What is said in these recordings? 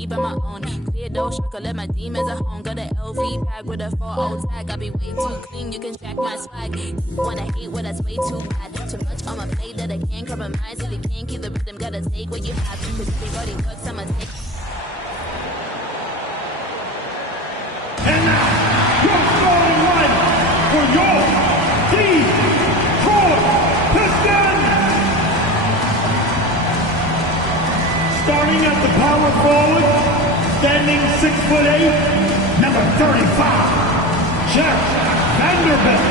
deep in my own. Clear door, shaka, let my demons at home. Got an LV bag with a 4-0 tag. I be way too clean, you can track my swag. Wanna hate what that's way too bad. Too much on my plate that I can't compromise. If you can't keep the rhythm, gotta take what you have. Cause if they already works, I'ma take. And now, your starting line for your Detroit Pistons. Starting at the power forward, standing 6'8", number 35, Jeff Vanderbilt.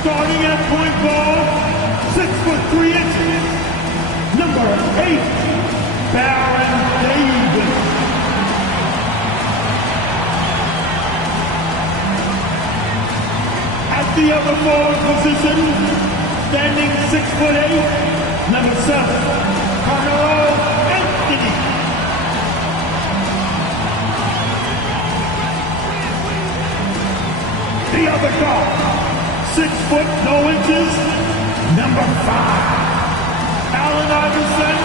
Starting at point guard, 6'3", number 8, Baron Davis. At the other forward position, standing 6'8", number 7, Carmelo Anthony. The other guard, 6 foot, no inches, number 5, Allen Iverson.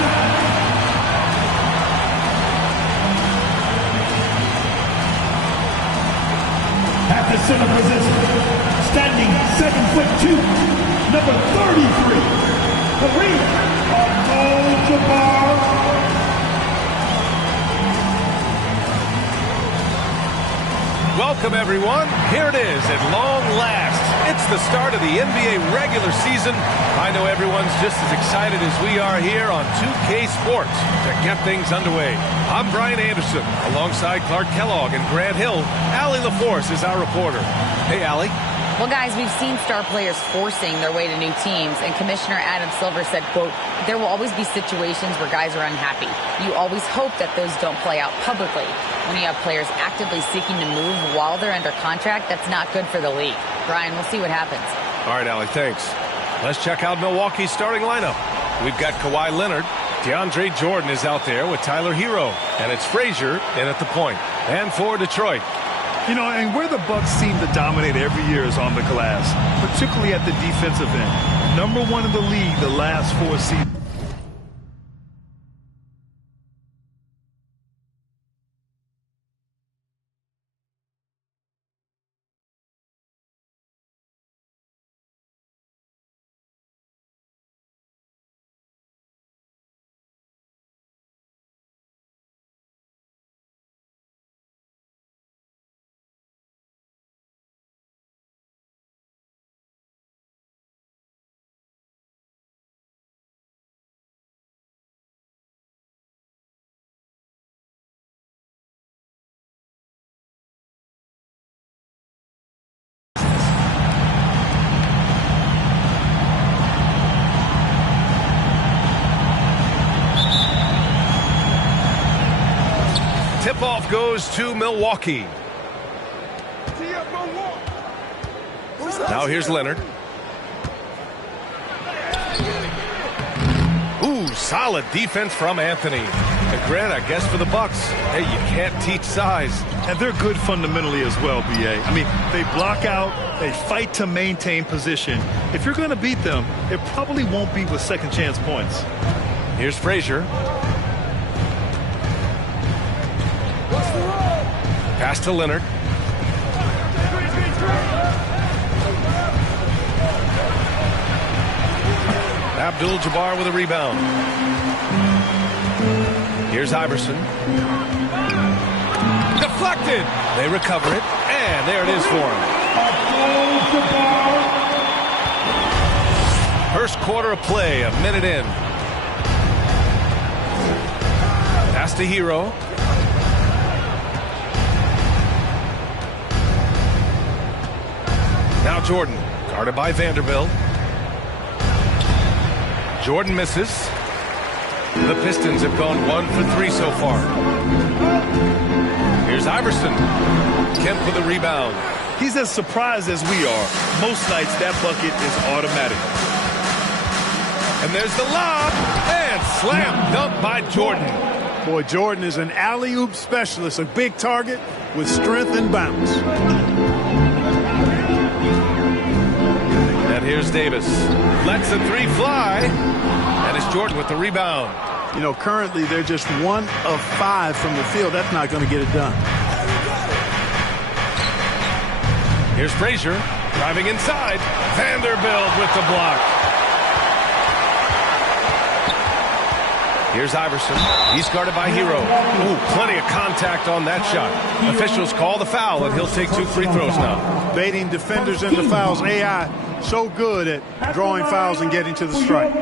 At the center position, standing 7'2", number 33, Kareem Abdul-Jabbar. Welcome, everyone. Here it is at long last. It's the start of the NBA regular season. I know everyone's just as excited as we are here on 2K Sports to get things underway. I'm Brian Anderson, alongside Clark Kellogg and Grant Hill. Allie LaForce is our reporter. Hey, Allie. Well, guys, we've seen star players forcing their way to new teams, and Commissioner Adam Silver said, quote, there will always be situations where guys are unhappy. You always hope that those don't play out publicly. When you have players actively seeking to move while they're under contract, that's not good for the league. Brian, we'll see what happens. All right, Allie, thanks. Let's check out Milwaukee's starting lineup. We've got Kawhi Leonard. DeAndre Jordan is out there with Tyler Hero, and it's Frazier in at the point. And for Detroit, you know, and where the Bucks seem to dominate every year is on the glass, particularly at the defensive end. Number 1 in the league the last 4 seasons. Tip-off goes to Milwaukee. Now here's Leonard. Ooh, solid defense from Anthony. And Grant, I guess for the Bucks, hey, you can't teach size. And they're good fundamentally as well, B.A. I mean, they block out, they fight to maintain position. If you're going to beat them, it probably won't be with second chance points. Here's Frazier. Pass to Leonard. Abdul-Jabbar with a rebound. Here's Iverson. Deflected. They recover it, and there it is for him. First quarter of play, a minute in. Pass to Hero. Now Jordan, guarded by Vanderbilt. Jordan misses. The Pistons have gone 1 for 3 so far. Here's Iverson. Kemp with a rebound. He's as surprised as we are. Most nights that bucket is automatic. And there's the lob. And slam dunk by Jordan. Boy, Jordan is an alley-oop specialist, a big target with strength and bounce. here's Davis. Lets the three fly. And it's Jordan with the rebound. You know, currently they're just 1 of 5 from the field. That's not going to get it done. Here's Frazier driving inside. Vanderbilt with the block. Here's Iverson. He's guarded by Hero. Ooh, plenty of contact on that shot. Officials call the foul, and he'll take 2 free throws now. Baiting defenders into fouls. AI so good at drawing fouls and getting to the strike.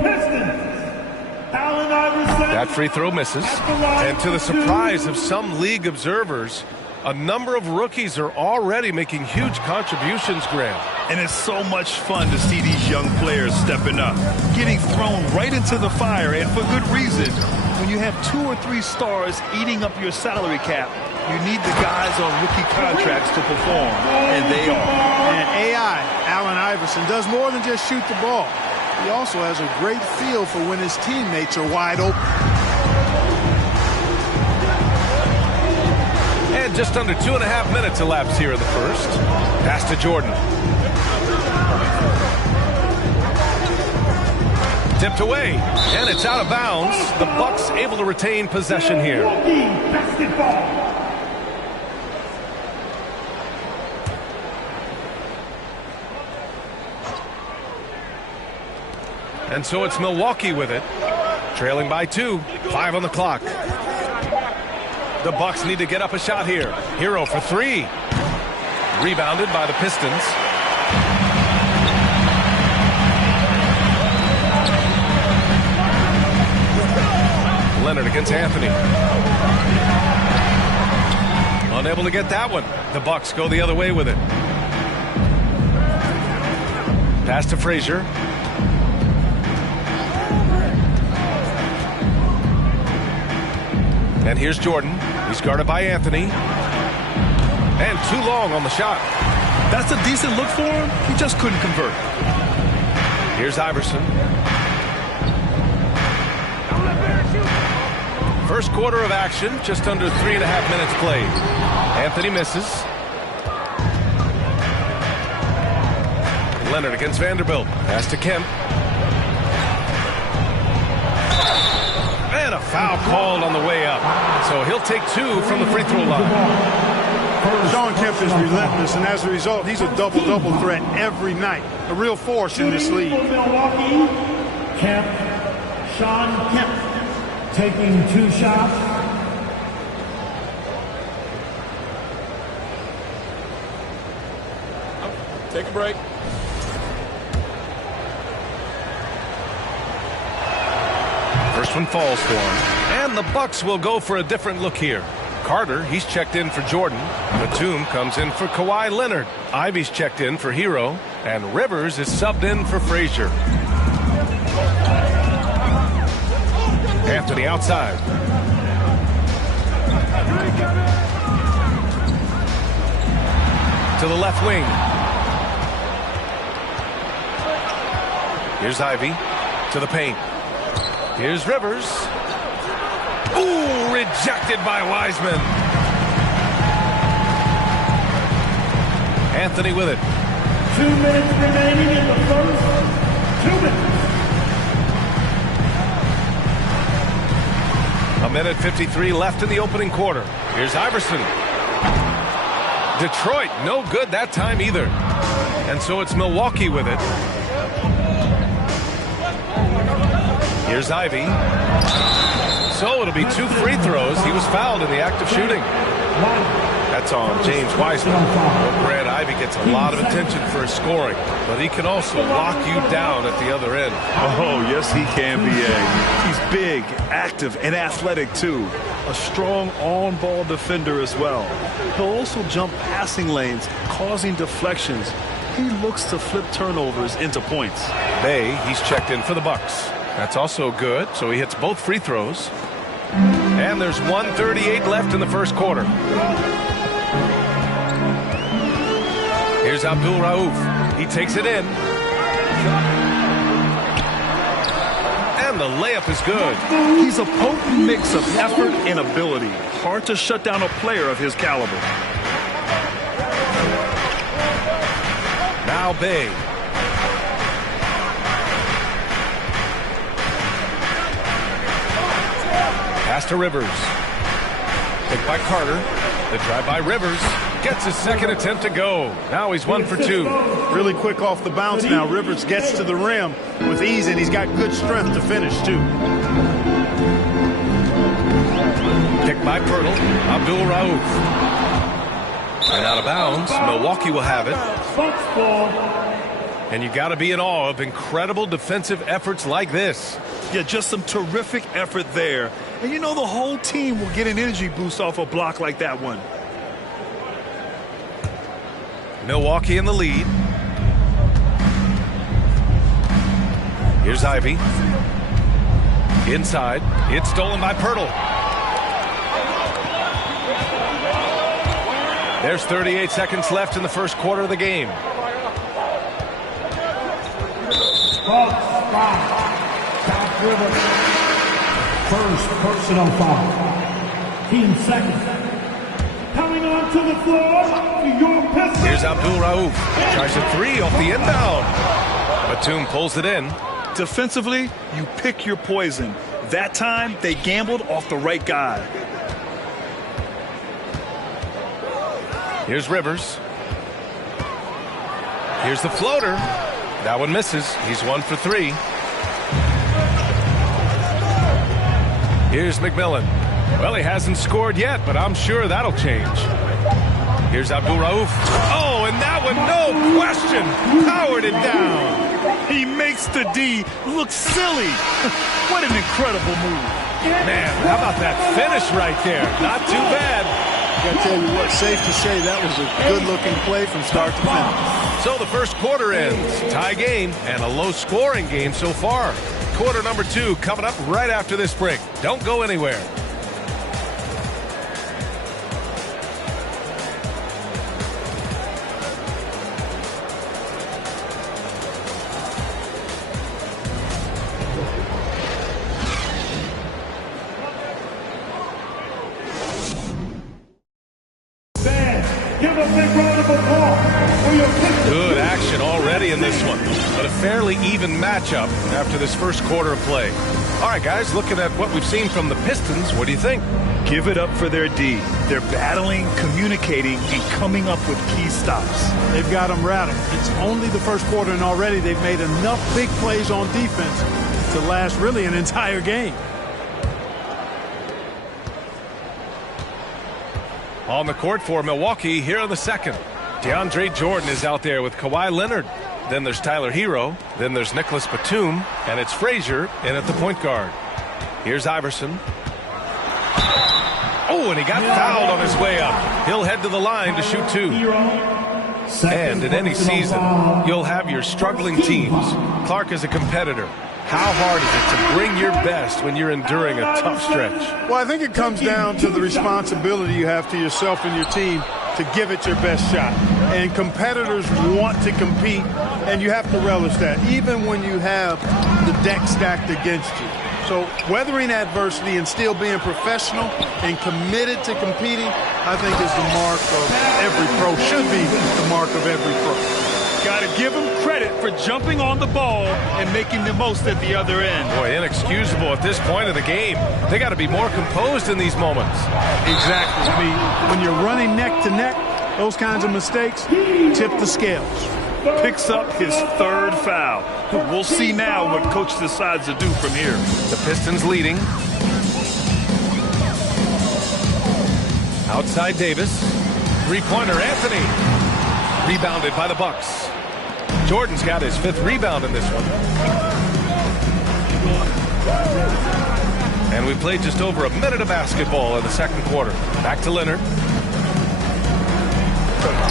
That free throw misses. And to the surprise of some league observers, a number of rookies are already making huge contributions, Graham. And it's so much fun to see these young players stepping up, getting thrown right into the fire, and for good reason. When you have 2 or 3 stars eating up your salary cap, you need the guys on rookie contracts to perform, and they are. And AI, Allen Iverson, does more than just shoot the ball. He also has a great feel for when his teammates are wide open. And just under 2.5 minutes elapsed here in the first. Pass to Jordan. Tipped away, and it's out of bounds. The Bucks able to retain possession here. And so it's Milwaukee with it, trailing by 2, 5 on the clock. The Bucks need to get up a shot here. Hero for 3. Rebounded by the Pistons. Leonard against Anthony. Unable to get that one. The Bucks go the other way with it. Pass to Frazier. And here's Jordan. He's guarded by Anthony. And too long on the shot. That's a decent look for him. He just couldn't convert. Here's Iverson. First quarter of action, just under 3.5 minutes played. Anthony misses. Leonard against Vanderbilt. Pass to Kemp. And a foul called on the way up. So he'll take 2 from the free throw line. Sean Kemp is relentless, and as a result, he's a double-double threat every night. A real force in this league. Milwaukee, Sean Kemp, taking 2 shots. Take a break. First one falls for him. And the Bucks will go for a different look here. Carter, he's checked in for Jordan. Batum comes in for Kawhi Leonard. Ivy's checked in for Hero. And Rivers is subbed in for Frazier. Anthony outside. To the left wing. Here's Ivy to the paint. Here's Rivers. Ooh, rejected by Wiseman. Anthony with it. 2 minutes remaining in the first. 2 minutes. 1:53 left in the opening quarter. Here's Iverson. Detroit, no good that time either. And so it's Milwaukee with it. Here's Ivy. So it'll be 2 free throws. He was fouled in the act of shooting. That's on James Wiseman. Well, Grant, Ivy gets a lot of attention for his scoring, but he can also lock you down at the other end. Oh, yes, he can, B.A. He's big, active, and athletic, too. A strong on-ball defender as well. He'll also jump passing lanes, causing deflections. He looks to flip turnovers into points. Bay, he's checked in for the Bucks. That's also good, so he hits both free throws. And there's 1:38 left in the first quarter. Here's Abdul Rauf. He takes it in. And the layup is good. He's a potent mix of effort and ability. Hard to shut down a player of his caliber. Now Bay. Pass to Rivers. Picked by Carter. The drive by Rivers. Gets his second attempt to go. Now he's 1 for 2. Really quick off the bounce now. Rivers gets to the rim with ease, and he's got good strength to finish, too. Picked by Pirtle. Abdul Rauf. And out of bounds. Milwaukee will have it. And you got to be in awe of incredible defensive efforts like this. Yeah, just some terrific effort there. And you know the whole team will get an energy boost off a block like that one. Milwaukee in the lead. Here's Ivy. Inside. It's stolen by Pirtle. There's 38 seconds left in the first quarter of the game. First personal foul. Team second. Coming onto the floor for your Pistons. Here's Abdul Rauf. Tries a three off the inbound. Batum pulls it in. Defensively, you pick your poison. That time, they gambled off the right guy. Here's Rivers. Here's the floater. That one misses. He's 1 for 3. Here's McMillan. Well, he hasn't scored yet, but I'm sure that'll change. Here's Abdul Rauf. Oh, and that one, no question, powered it down. He makes the D look silly. What an incredible move. Man, how about that finish right there? Not too bad. I gotta tell you what, safe to say that was a good-looking play from start to finish. So the first quarter ends. Tie game and a low-scoring game so far. Quarter number 2 coming up right after this break. Don't go anywhere. Give a big round of applause for your Pistons. Good action already in this one, but a fairly even matchup after this first quarter of play. All right, guys, looking at what we've seen from the Pistons, what do you think? Give it up for their D. They're battling, communicating, and coming up with key stops. They've got them rattled. It's only the first quarter, and already they've made enough big plays on defense to last really an entire game. On the court for Milwaukee here in the second. DeAndre Jordan is out there with Kawhi Leonard. Then there's Tyler Hero. Then there's Nicholas Batum. And it's Frazier in at the point guard. Here's Iverson. Oh, and he got fouled on his way up. He'll head to the line to shoot 2. And in any season, you'll have your struggling teams. Clark is a competitor. How hard is it to bring your best when you're enduring a tough stretch? Well, I think it comes down to the responsibility you have to yourself and your team to give it your best shot. And competitors want to compete, and you have to relish that, even when you have the deck stacked against you. So weathering adversity and still being professional and committed to competing, I think is the mark of every pro, should be the mark of every pro. Got to give them credit for jumping on the ball and making the most at the other end. Boy, inexcusable at this point of the game. They got to be more composed in these moments. Exactly. I mean, when you're running neck to neck, those kinds of mistakes tip the scales. Picks up his 3rd foul. We'll see now what coach decides to do from here. The Pistons leading. Outside Davis. Three-pointer Anthony. Rebounded by the Bucks. Jordan's got his 5th rebound in this one. And we played just over a minute of basketball in the second quarter. Back to Leonard.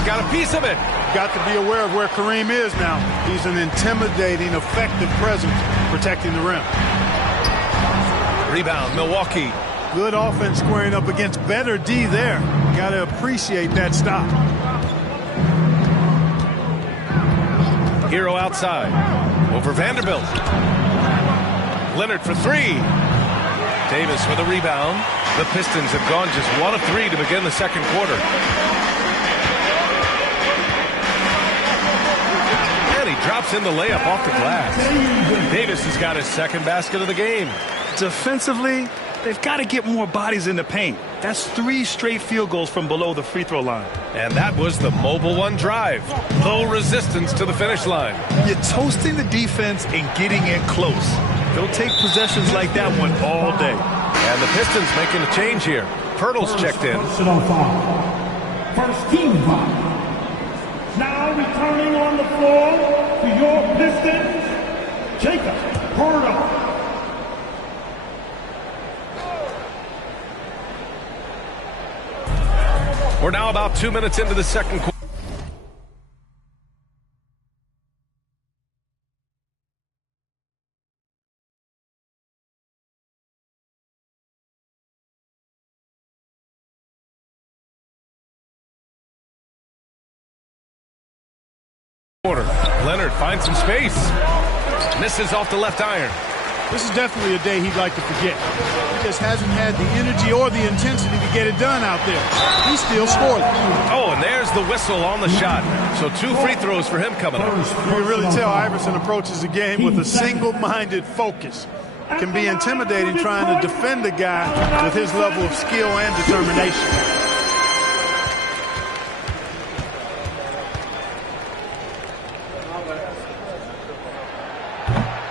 Got a piece of it. Got to be aware of where Kareem is now. He's an intimidating, effective presence protecting the rim. Rebound, Milwaukee. Good offense squaring up against better D there. Got to appreciate that stop. Hero outside. Over Vanderbilt. Leonard for 3. Davis with a rebound. The Pistons have gone just 1 of 3 to begin the second quarter. And he drops in the layup off the glass. Davis has got his 2nd basket of the game. Defensively, They've got to get more bodies in the paint. That's 3 straight field goals from below the free throw line. And that was the Mobile One drive. Low resistance to the finish line. You're toasting the defense and getting in close. They'll take possessions like that one all day. And the Pistons making a change here. Pirtle's checked in. Personal foul. First team foul. Now returning on the floor for your Pistons, Jacob Pirtle. We're now about 2 minutes into the second quarter. Leonard finds some space. Misses off the left iron. This is definitely a day he'd like to forget. He just hasn't had the energy or the intensity to get it done out there. He's still scoreless. Oh, and there's the whistle on the shot. So 2 free throws for him coming up. You can really tell Iverson approaches the game with a single-minded focus. It can be intimidating trying to defend a guy with his level of skill and determination.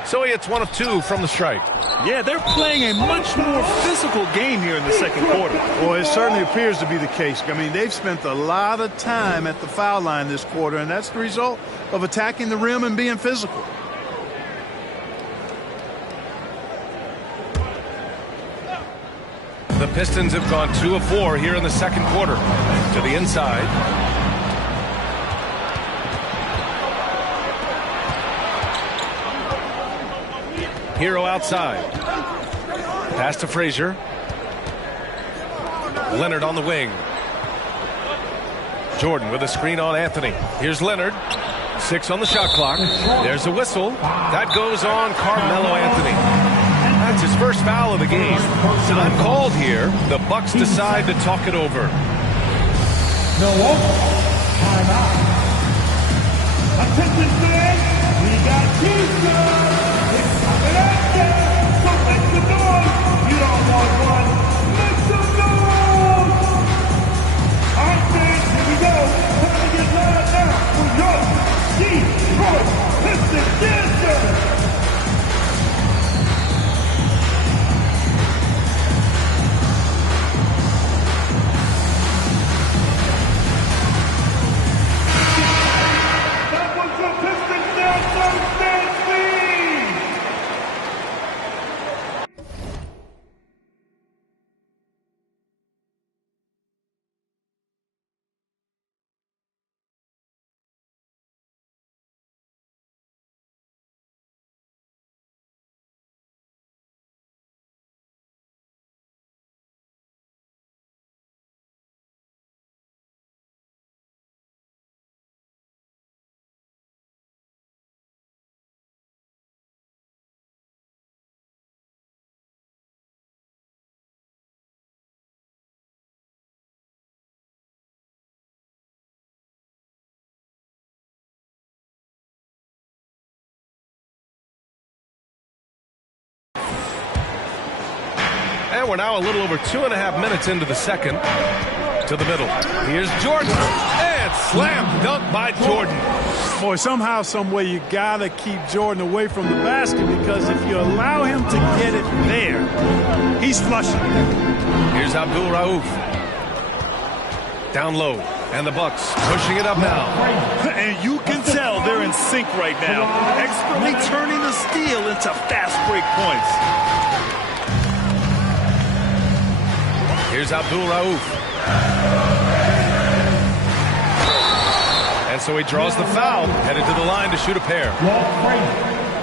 So he hits 1 of 2 from the stripe. Yeah, they're playing a much more physical game here in the second quarter. Well, it certainly appears to be the case. I mean, they've spent a lot of time at the foul line this quarter, and that's the result of attacking the rim and being physical. The Pistons have gone 2 of 4 here in the second quarter. To the inside. Hero outside. Pass to Frazier. Leonard on the wing. Jordan with a screen on Anthony. Here's Leonard. 6 on the shot clock. There's a whistle. That goes on Carmelo Anthony. That's his first foul of the game. Time called here. The Bucks decide to talk it over. No timeout. Attention fans, we got Houston. It's coming at you. So make some noise. You don't want one. Make some noise. All right, fans, here we go. Time to get loud now for your Detroit Pistons dancers. And we're now a little over 2.5 minutes into the second. To the middle. Here's Jordan. And slam dunk by Jordan. Boy, somehow, some way, you got to keep Jordan away from the basket, because if you allow him to get it there, he's flushing. Here's Abdul Rauf. Down low. And the Bucks pushing it up now. And you can tell they're in sync right now. Expertly turning the steal into fast break points. Here's Abdul Rauf. And so he draws the foul, headed to the line to shoot a pair.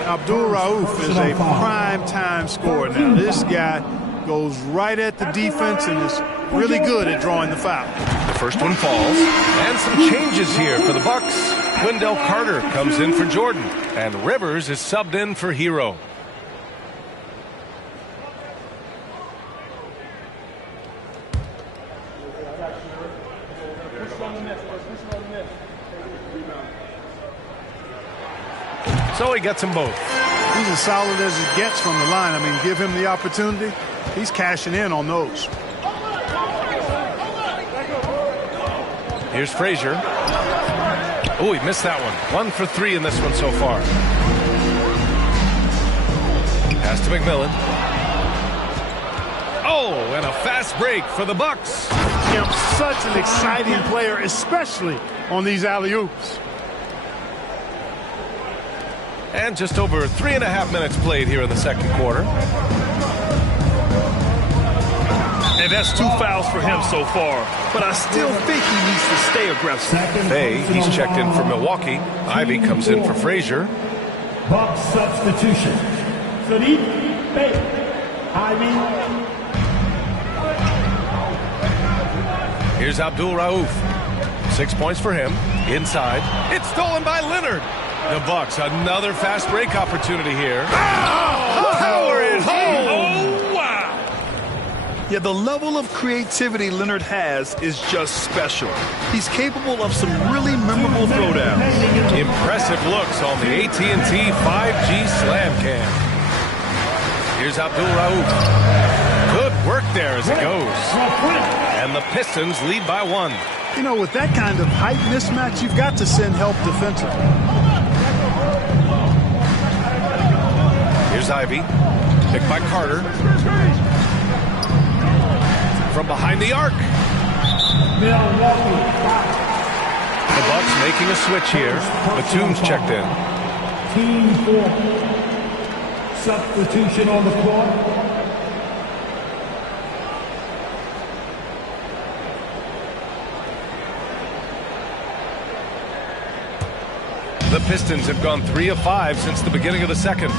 Abdul Rauf is a prime-time scorer now. This guy goes right at the defense and is really good at drawing the foul. The first one falls. And some changes here for the Bucks. Wendell Carter comes in for Jordan. And Rivers is subbed in for Hero. So he gets them both. He's as solid as it gets from the line. I mean, give him the opportunity, He's cashing in on those. Here's Frazier. Oh, he missed that one. 1 for 3 in this one so far. Pass to McMillan. Oh, and a fast break for the Bucks. Pimp's such an exciting player, especially on these alley-oops. And just over 3.5 minutes played here in the second quarter. And that's 2 fouls for him so far. But I still think he needs to stay aggressive. Bay, he's checked in for Milwaukee. Ivy comes in for Frazier. Bucks substitution. Sadiq Bay. Ivy. Here's Abdul Rauf. 6 points for him. Inside. It's stolen by Leonard. The Bucks, another fast break opportunity here. Oh, power it home. Oh, wow. Yeah, the level of creativity Leonard has is just special. He's capable of some really memorable throwdowns. Impressive looks on the AT&T 5G Slam Cam. Here's Abdul Rauf. Good work there as it goes. And the Pistons lead by 1. You know, with that kind of height mismatch, you've got to send help defensively. Here's Ivy. Picked by Carter. From behind the arc. The Bucks making a switch here. Batum's checked in. Team 4. Substitution on the floor. The Pistons have gone 3 of 5 since the beginning of the second.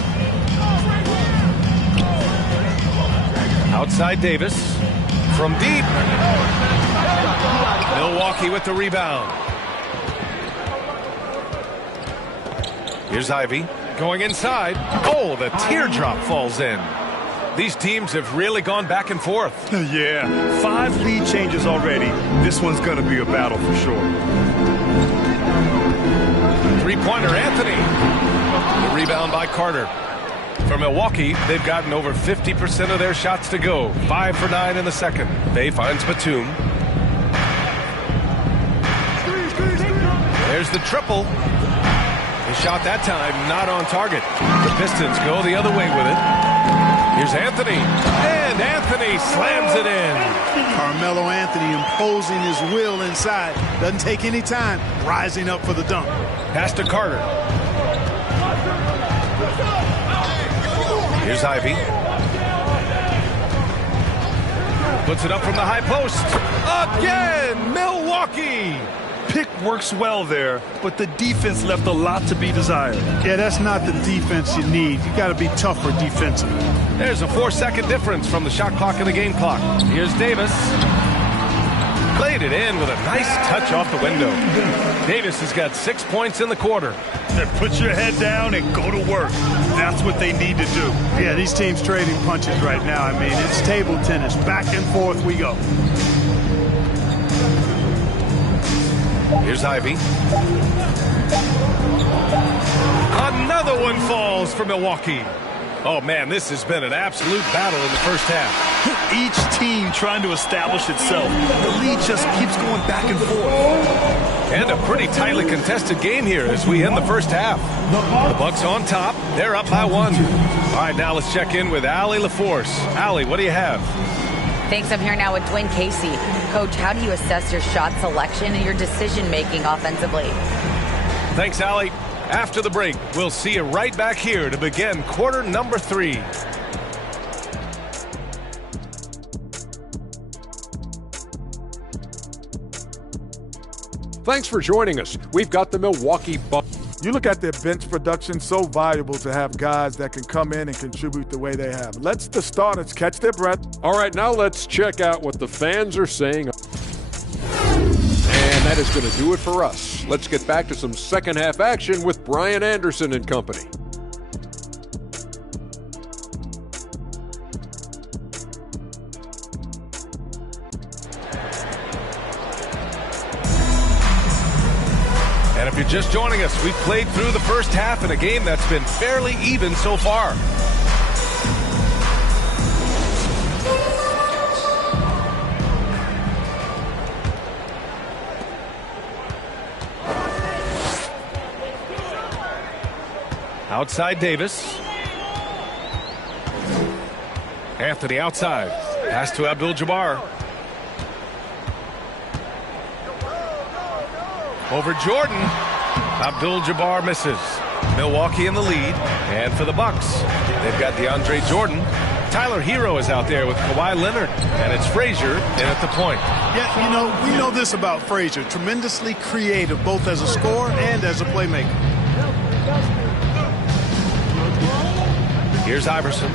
Outside Davis. From deep. Milwaukee with the rebound. Here's Ivy. Going inside. Oh, the teardrop falls in. These teams have really gone back and forth. Yeah, 5 lead changes already. This one's going to be a battle for sure. Three-pointer, Anthony. The rebound by Carter. For Milwaukee, they've gotten over 50% of their shots to go. 5 for 9 in the second. Bay finds Batum. There's the triple. He shot that time, not on target. The Pistons go the other way with it. Here's Anthony. And Anthony slams it in. Carmelo Anthony imposing his will inside. Doesn't take any time. Rising up for the dunk. Pass to Carter. Here's Ivy. Puts it up from the high post. Again, Milwaukee. Pick works well there, but the defense left a lot to be desired. Yeah, that's not the defense you need. You got to be tougher defensively. There's a 4-second difference from the shot clock and the game clock. Here's Davis. Played it in with a nice touch off the window. Davis has got 6 points in the quarter. Put your head down and go to work. That's what they need to do. Yeah, these teams trading punches right now. I mean, it's table tennis. Back and forth we go. Here's Ivy. Another one falls for Milwaukee. Oh, man, this has been an absolute battle in the first half. Each team trying to establish itself. The lead just keeps going back and forth. And a pretty tightly contested game here as we end the first half. The Bucks on top. They're up by 1. All right, now let's check in with Allie LaForce. Allie, what do you have? Thanks. I'm here now with Dwayne Casey. Coach, how do you assess your shot selection and your decision-making offensively? Thanks, Allie. After the break, we'll see you right back here to begin quarter number 3. Thanks for joining us. We've got the Milwaukee Bucks. You look at their bench production, so valuable to have guys that can come in and contribute the way they have. Let's the starters catch their breath. All right, now let's check out what the fans are saying. And that is going to do it for us. Let's get back to some second half action with Brian Anderson and company. And if you're just joining us, we've played through the first half in a game that's been fairly even so far. Outside Davis. Anthony outside. Pass to Abdul-Jabbar. Over Jordan. Abdul-Jabbar misses. Milwaukee in the lead. And for the Bucks, they've got DeAndre Jordan. Tyler Hero is out there with Kawhi Leonard. And it's Frazier in at the point. Yeah, you know, we know this about Frazier. Tremendously creative, both as a scorer and as a playmaker. Here's Iverson.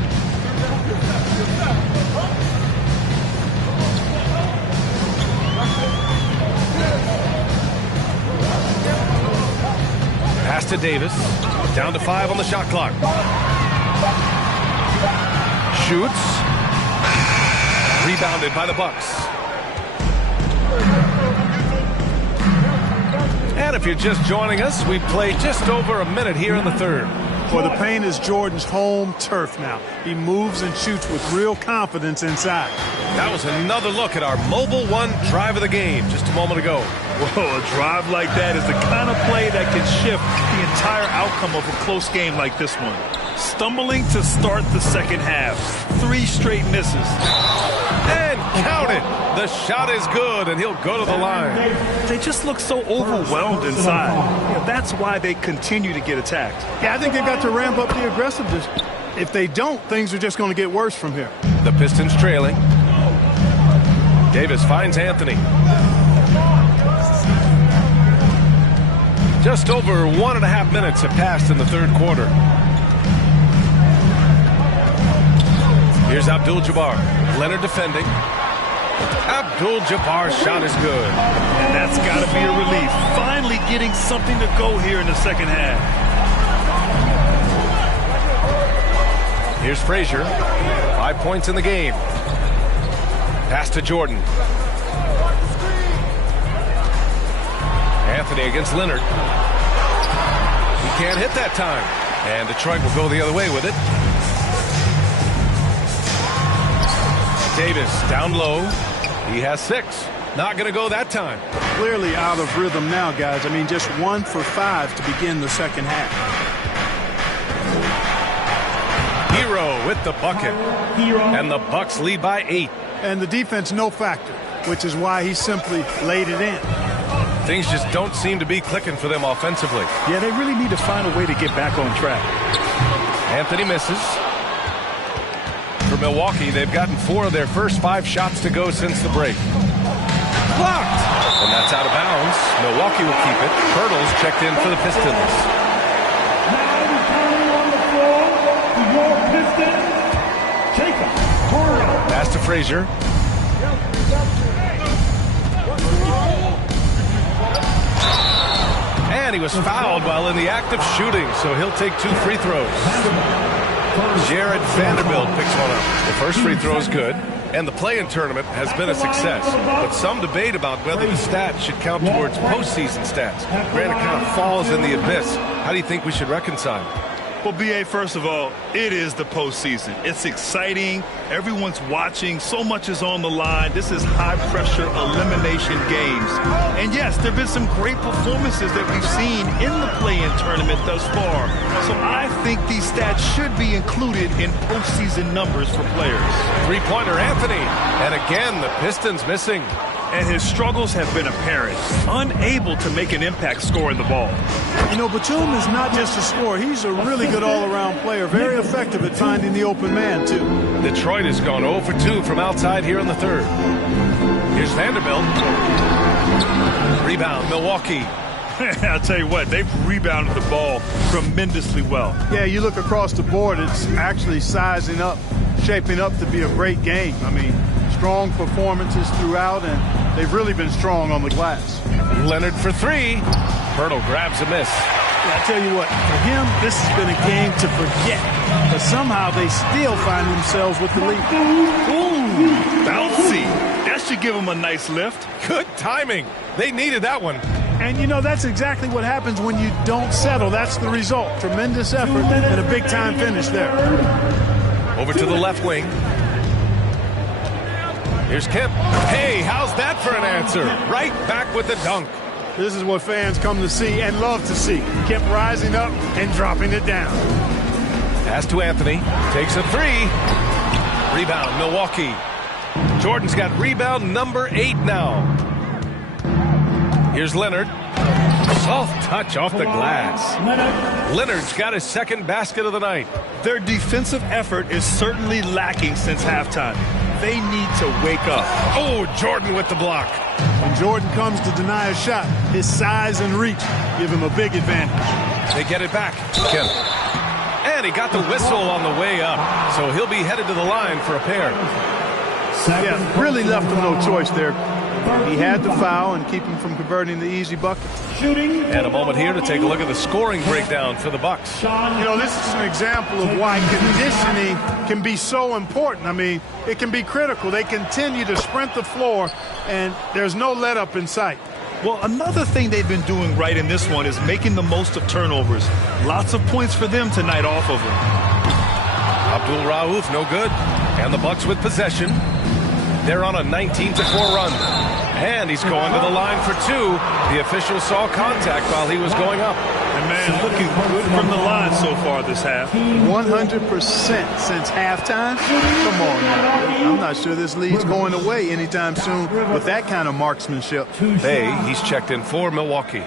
Pass to Davis. Down to 5 on the shot clock. Shoots. Rebounded by the Bucks. And if you're just joining us, we played just over a minute here in the third. Well, the paint is Jordan's home turf now. He moves and shoots with real confidence inside. That was another look at our Mobile One drive of the game just a moment ago. Whoa, a drive like that is the kind of play that can shift the entire outcome of a close game like this one. Stumbling to start the second half. 3 straight misses. And count it. The shot is good, and he'll go to the line. They just look so overwhelmed inside. Yeah, that's why they continue to get attacked. Yeah, I think they've got to ramp up the aggressiveness. If they don't, things are just going to get worse from here. The Pistons trailing. Davis finds Anthony. Just over 1.5 minutes have passed in the third quarter. Here's Abdul-Jabbar. Leonard defending. Abdul-Jabbar's shot is good. And that's got to be a relief. Finally getting something to go here in the second half. Here's Frazier. 5 points in the game. Pass to Jordan. Anthony against Leonard. He can't hit that time. And Detroit will go the other way with it. Davis down low. He has 6. Not going to go that time. Clearly out of rhythm now, guys. I mean, just 1 for 5 to begin the second half. Hero with the bucket. And the Bucks lead by 8. And the defense no factor, which is why he simply laid it in. Things just don't seem to be clicking for them offensively. Yeah, they really need to find a way to get back on track. Anthony misses. For Milwaukee, they've gotten 4 of their first 5 shots to go since the break. Blocked! And that's out of bounds. Milwaukee will keep it. Hurdles checked in for the Pistons. Now returning on the floor to your Pistons, Jacob Hurdle. Pass to Frazier. And he was fouled while in the act of shooting, so he'll take 2 free throws. Jared Vanderbilt picks one up. The first free throw is good, and the play-in tournament has been a success. But some debate about whether the stats should count towards postseason stats. Granted, it kind of falls in the abyss. How do you think we should reconcile? Well, B.A., first of all, it is the postseason. It's exciting. Everyone's watching. So much is on the line. This is high-pressure elimination games. And, yes, there have been some great performances that we've seen in the play-in tournament thus far. So I think these stats should be included in postseason numbers for players. Three-pointer Anthony. And again, the Pistons missing. And his struggles have been apparent. Unable to make an impact scoring the ball. You know, Batum is not just a scorer. He's a really good all-around player. Very effective at finding the open man, too. Detroit has gone 0 for 2 from outside here in the third. Here's Vanderbilt. Rebound, Milwaukee. I'll tell you what, they've rebounded the ball tremendously well. Yeah, you look across the board, it's actually sizing up, shaping up to be a great game. I mean, strong performances throughout, and they've really been strong on the glass. Leonard for 3. Hurdle grabs a miss. Yeah, I tell you what, for him, this has been a game to forget. But somehow they still find themselves with the lead. Ooh, bouncy. That should give them a nice lift. Good timing. They needed that one. And, you know, that's exactly what happens when you don't settle. That's the result. Tremendous effort and a big-time finish there. Over to the left wing. Here's Kemp. Hey, how's that for an answer? Right back with the dunk. This is what fans come to see and love to see. Kept rising up and dropping it down. Pass to Anthony. Takes a three. Rebound, Milwaukee. Jordan's got rebound number 8 now. Here's Leonard. Soft touch off the glass. Leonard's got his second basket of the night. Their defensive effort is certainly lacking since halftime. They need to wake up. Oh, Jordan with the block. When Jordan comes to deny a shot, his size and reach give him a big advantage. They get it back. And he got the whistle on the way up, so he'll be headed to the line for a pair. Yeah, really left him no choice there. He had to foul and keep him from converting the easy bucket. And a moment here to take a look at the scoring breakdown for the Bucks. You know, this is an example of why conditioning can be so important. I mean, it can be critical. They continue to sprint the floor, and there's no let-up in sight. Well, another thing they've been doing right in this one is making the most of turnovers. Lots of points for them tonight off of them. Abdul Rauf, no good. And the Bucks with possession. They're on a 19-4 run. And he's going to the line for 2. The official saw contact while he was going up. And, man, looking good from the line so far this half. 100% since halftime? Come on now. I'm not sure this lead's going away anytime soon with that kind of marksmanship. Hey, he's checked in for Milwaukee.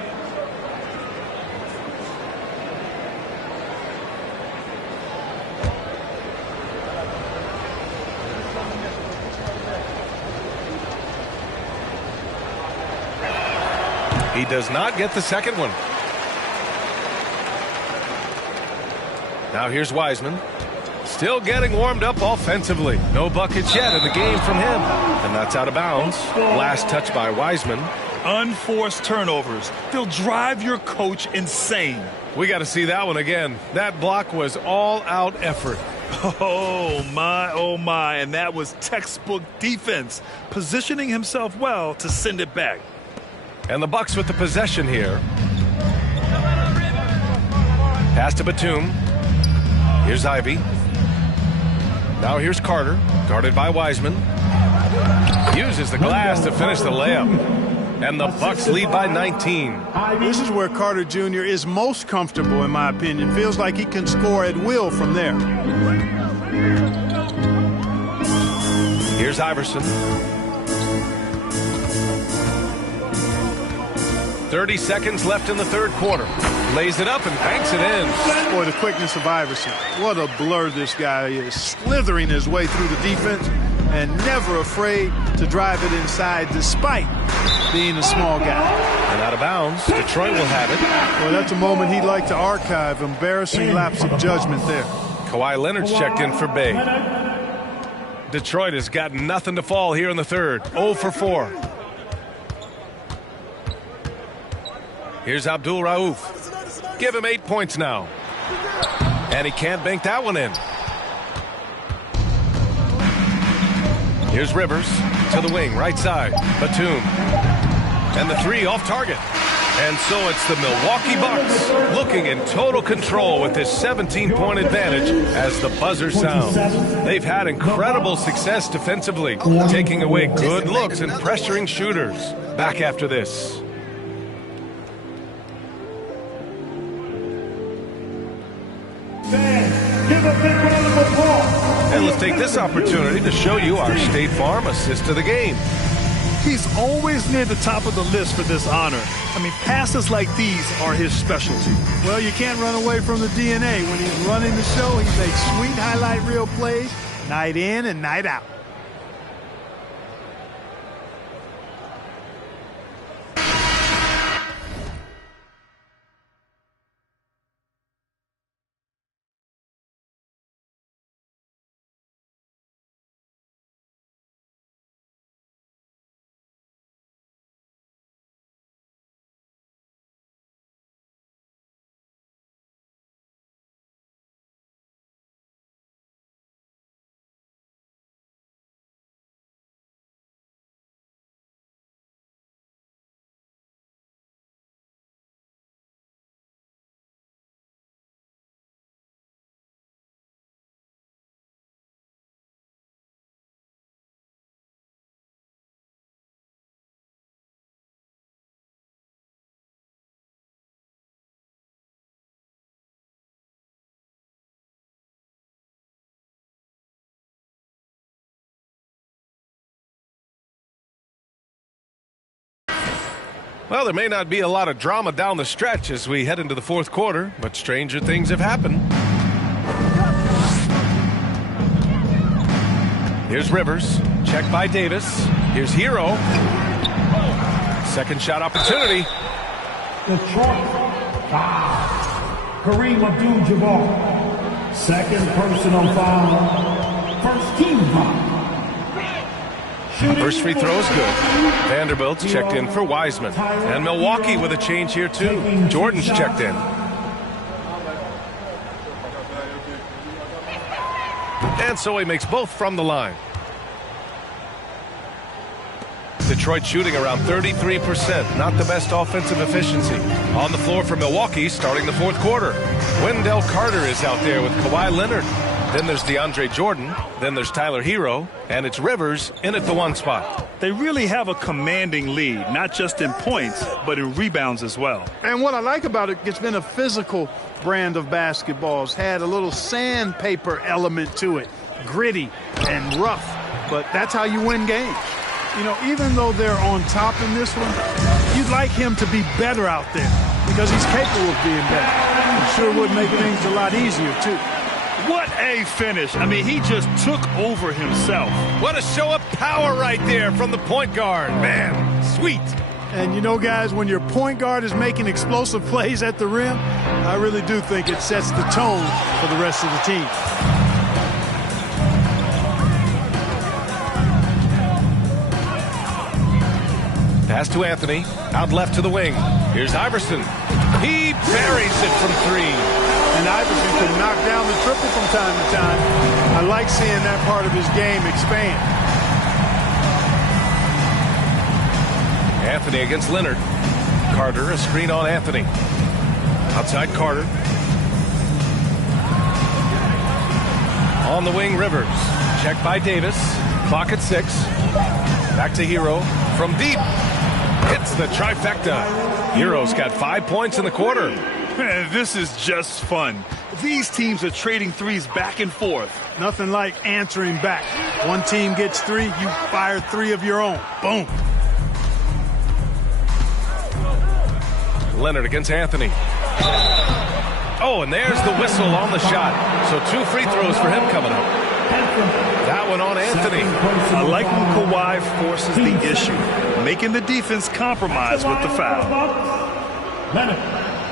He does not get the second one. Now here's Wiseman. Still getting warmed up offensively. No buckets yet in the game from him. And that's out of bounds. Last touch by Wiseman. Unforced turnovers. They'll drive your coach insane. We got to see that one again. That block was all-out effort. Oh, my. And that was textbook defense. Positioning himself well to send it back. And the Bucks with the possession here. Pass to Batum. Here's Ivy. Now here's Carter, guarded by Wiseman. Uses the glass to finish the layup. And the Bucks lead by 19. This is where Carter Jr. is most comfortable, in my opinion. Feels like he can score at will from there. Here's Iverson. 30 seconds left in the third quarter. Lays it up and banks it in. Boy, the quickness of Iverson. What a blur this guy is. Slithering his way through the defense and never afraid to drive it inside despite being a small guy. And out of bounds. Detroit will have it. Well, that's a moment he'd like to archive. Embarrassing lapse of judgment there. Kawhi Leonard's checked in for Bay. Detroit has got nothing to fall here in the third. 0 for 4. Here's Abdul Rauf. Give him 8 points now. And he can't bank that one in. Here's Rivers to the wing, right side. Batum. And the 3 off target. And so it's the Milwaukee Bucks looking in total control with this 17-point advantage as the buzzer sounds. They've had incredible success defensively, taking away good looks and pressuring shooters. Back after this. And let's take this opportunity to show you our State Farm assist to the game. He's always near the top of the list for this honor. I mean, passes like these are his specialty. Well, you can't run away from the DNA. When he's running the show, he makes sweet highlight reel plays night in and night out. Well, there may not be a lot of drama down the stretch as we head into the fourth quarter, but stranger things have happened. Here's Rivers. Check by Davis. Here's Hero. Second shot opportunity. Detroit, 5. Kareem Abdul-Jabbar. Second personal foul. First team foul. First free throw is good. Vanderbilt's checked in for Wiseman. And Milwaukee with a change here too. Jordan's checked in. And so he makes both from the line. Detroit shooting around 33%. Not the best offensive efficiency. On the floor for Milwaukee starting the fourth quarter. Wendell Carter is out there with Kawhi Leonard. Then there's DeAndre Jordan. Then there's Tyler Hero. And it's Rivers in at the 1 spot. They really have a commanding lead, not just in points, but in rebounds as well. And what I like about it, it's been a physical brand of basketball. It's had a little sandpaper element to it. Gritty and rough. But that's how you win games. You know, even though they're on top in this one, you'd like him to be better out there because he's capable of being better. It sure would make things a lot easier, too. What a finish. I mean, he just took over himself. What a show of power right there from the point guard. Man, sweet. And, you know, guys, when your point guard is making explosive plays at the rim, I really do think it sets the tone for the rest of the team. Pass to Anthony. Out left to the wing. Here's Iverson. He buries it from 3. And Iverson can knock down the triple from time to time. I like seeing that part of his game expand. Anthony against Leonard. Carter, a screen on Anthony. Outside Carter. On the wing, Rivers. Check by Davis. Clock at 6. Back to Hero. From deep. Hits the trifecta. Hero's got 5 points in the quarter. Man, this is just fun. These teams are trading threes back and forth. Nothing like answering back. One team gets 3, you fire 3 of your own. Boom. Leonard against Anthony. Oh, and there's the whistle on the shot. So 2 free throws for him coming up. That one on Anthony. I like when Kawhi forces the issue, making the defense compromise with the foul. Leonard.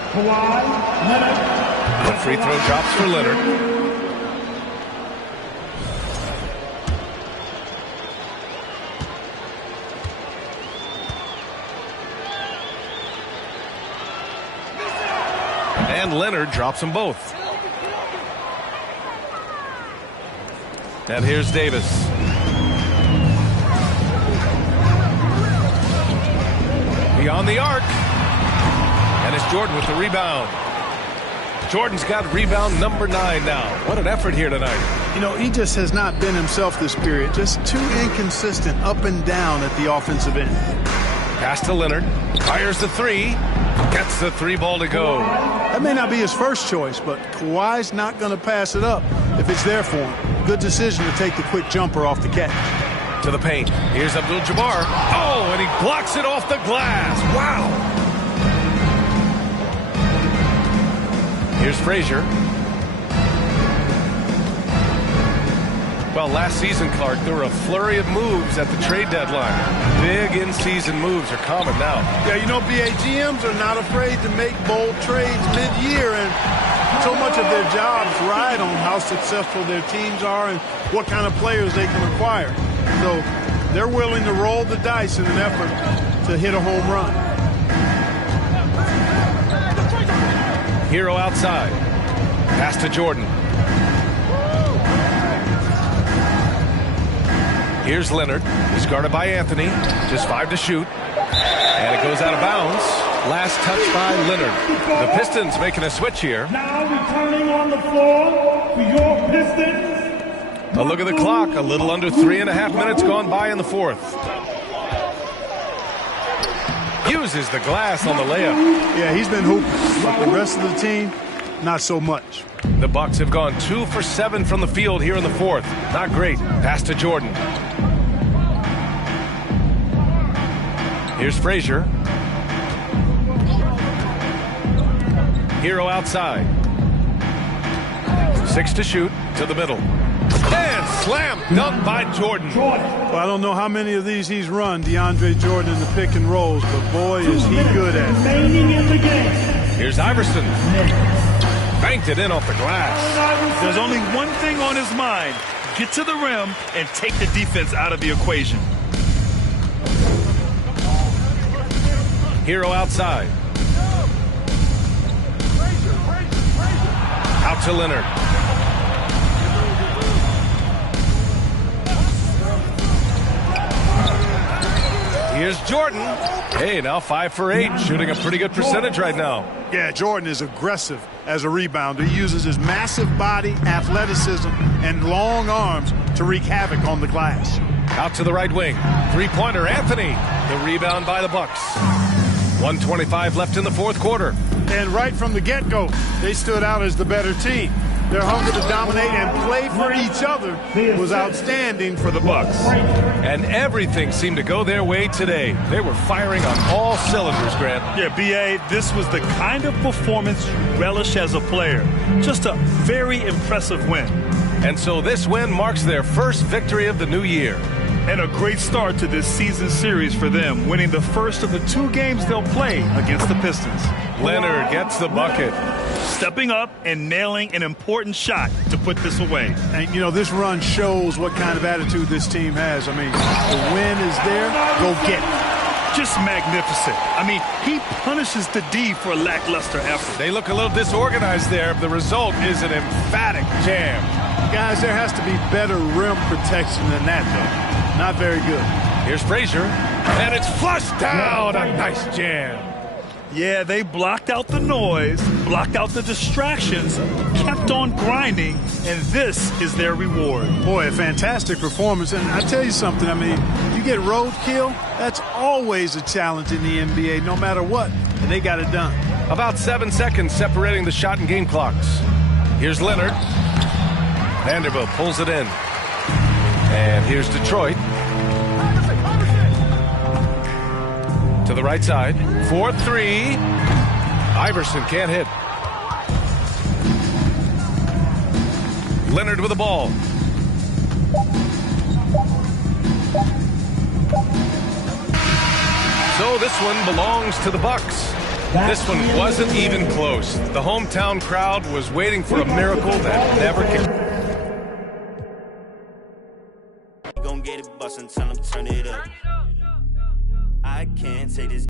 Kawhi Leonard. The free throw drops for Leonard. And Leonard drops them both. And here's Davis. Beyond the arc. And it's Jordan with the rebound. Jordan's got rebound number 9 now. What an effort here tonight. You know, he just has not been himself this period. Just too inconsistent up and down at the offensive end. Pass to Leonard. Fires the 3. Gets the 3 ball to go. That may not be his first choice, but Kawhi's not going to pass it up if it's there for him. Good decision to take the quick jumper off the catch. To the paint. Here's Abdul-Jabbar. Oh, and he blocks it off the glass. Wow. Here's Frazier. Well, last season, Clark, there were a flurry of moves at the trade deadline. Big in-season moves are common now. Yeah, you know, GMs are not afraid to make bold trades mid-year, and so much of their jobs ride on how successful their teams are and what kind of players they can acquire. So they're willing to roll the dice in an effort to hit a home run. Hero outside. Pass to Jordan. Here's Leonard. He's guarded by Anthony. Just 5 to shoot. And it goes out of bounds. Last touch by Leonard. The Pistons making a switch here. Now returning on the floor for your Pistons. A look at the clock. A little under 3.5 minutes gone by in the fourth. Uses the glass on the layup. Yeah, he's been hooping. But the rest of the team, not so much. The Bucks have gone 2 for 7 from the field here in the fourth. Not great. Pass to Jordan. Here's Frazier. Hero outside. 6 to shoot to the middle. And slam dunk by Jordan. Well, I don't know how many of these he's run, DeAndre Jordan, in the pick and rolls, but boy, is he good at it. Here's Iverson. Banked it in off the glass. There's only one thing on his mind. Get to the rim and take the defense out of the equation. Hero outside. Out to Leonard. Here's Jordan. Hey, now 5 for 8, shooting a pretty good percentage right now. Yeah, Jordan is aggressive as a rebounder. He uses his massive body, athleticism, and long arms to wreak havoc on the glass. Out to the right wing. Three-pointer, Anthony. The rebound by the Bucks. 1:25 left in the fourth quarter. And right from the get-go, they stood out as the better team. Their hunger to dominate and play for each other was outstanding for the Bucks. And everything seemed to go their way today. They were firing on all cylinders, Grant. Yeah, B.A., this was the kind of performance you relish as a player. Just a very impressive win. And so this win marks their first victory of the new year. And a great start to this season series for them, winning the first of the 2 games they'll play against the Pistons. Leonard gets the bucket. Stepping up and nailing an important shot to put this away. And, you know, this run shows what kind of attitude this team has. I mean, the win is there, go get it. Just magnificent. I mean, he punishes the D for a lackluster effort. They look a little disorganized there. The result is an emphatic jam. Guys, there has to be better rim protection than that, though. Not very good. Here's Frazier, and it's flushed down. A nice jam. Yeah, they blocked out the noise, blocked out the distractions, kept on grinding, and this is their reward. Boy, a fantastic performance. And I tell you something, I mean, you get roadkill, that's always a challenge in the NBA, no matter what, and they got it done. About 7 seconds separating the shot and game clocks. Here's Leonard. Vanderbilt pulls it in. And here's Detroit. To the right side. 4-3. Iverson can't hit. Leonard with the ball. So this one belongs to the Bucks. This one wasn't even close. The hometown crowd was waiting for a miracle that never came. Gonna get it bustin', tell 'em turn it up. I can't say this.